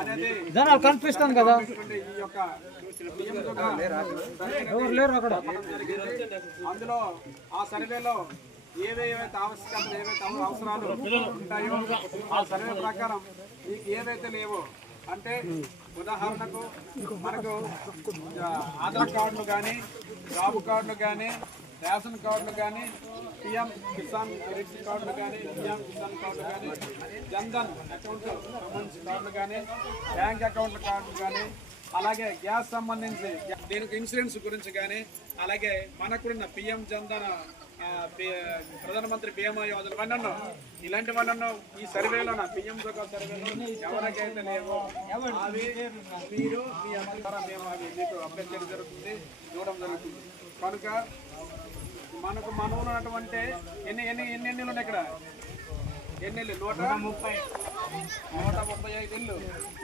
అనేది జనాలు కనిపిస్తాను కదా ఈ యొక్క లేరు అక్కడ. అందులో ఆ సర్వేలో ఏవైతే ఆవశ్యకతలు ఏవైతే అవసరాలు ఉంటాయో ఆ సర్వే ప్రకారం మీకు ఏవైతే లేవో అంటే ఉదాహరణకు మనకు ఆధార్ కార్డులు కానీ జాబ్ కార్డులు కానీ రేషన్ కార్డులు కానీ పిఎం కిసాన్ క్రెడిట్ కార్డులు కానీ పిఎం కిసాన్ కార్డులు కానీ జన్ధన్ అకౌంట్ సంబంధించిన కార్డులు కానీ బ్యాంక్ అకౌంట్ కార్డులు కానీ అలాగే గ్యాస్ సంబంధించి దీనికి ఇన్సూరెన్స్ గురించి కానీ అలాగే మనకున్న పిఎం జన్ధన్ ప్రధానమంత్రి బీమా యోజన ఇవన్నీ ఇలాంటివన్నీ ఈ సర్వేలో పిఎం సర్వేలో ఎవరికైతే లేవో అవి మీరు మీ అమలు ద్వారా మేము అవి మీకు అప్లై చేయడం జరుగుతుంది ఇవ్వడం జరుగుతుంది కనుక మనకు మనలో ఉన్నటువంటి ఎన్ని ఎన్నిళ్ళు ఉన్నాయి ఇక్కడ ఎన్నిళ్ళు 135 ఇళ్ళు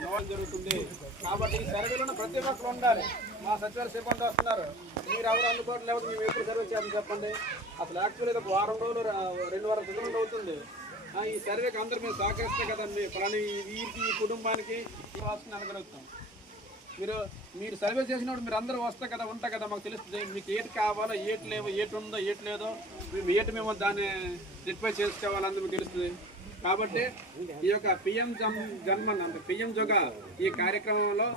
ఇవ్వడం జరుగుతుంది కాబట్టి ఈ సర్వేలో ప్రతి ఒక్కరు ఉండాలి మా సచివాలయ సిబ్బంది వస్తున్నారు మీరు ఎవరు అందుబాటులో లేకపోతే మేము ఎప్పుడు సర్వే చేయాలని చెప్పండి అసలు యాక్చువల్గా ఒక వారం రోజులు 2 వారాల క్రితం అవుతుంది ఈ సర్వేకి అందరూ మేము సహకరిస్తే కదా మీ పలాని వీరికి ఈ కుటుంబానికి వస్తుంది అనగలుగుతాం మీరు సర్వే చేసినప్పుడు మీరు అందరూ వస్తే కదా ఉంటా కదా మాకు తెలుస్తుంది మీకు ఏటి కావాలో ఏటి లేవో ఏటి ఉందో ఏటి లేదో మేము దాన్ని రిక్వై చేసుకోవాలని మీకు తెలుస్తుంది కాబట్టి ఈ యొక్క పిఎం జన్మన్ అంటే పిఎం జోగా ఈ కార్యక్రమంలో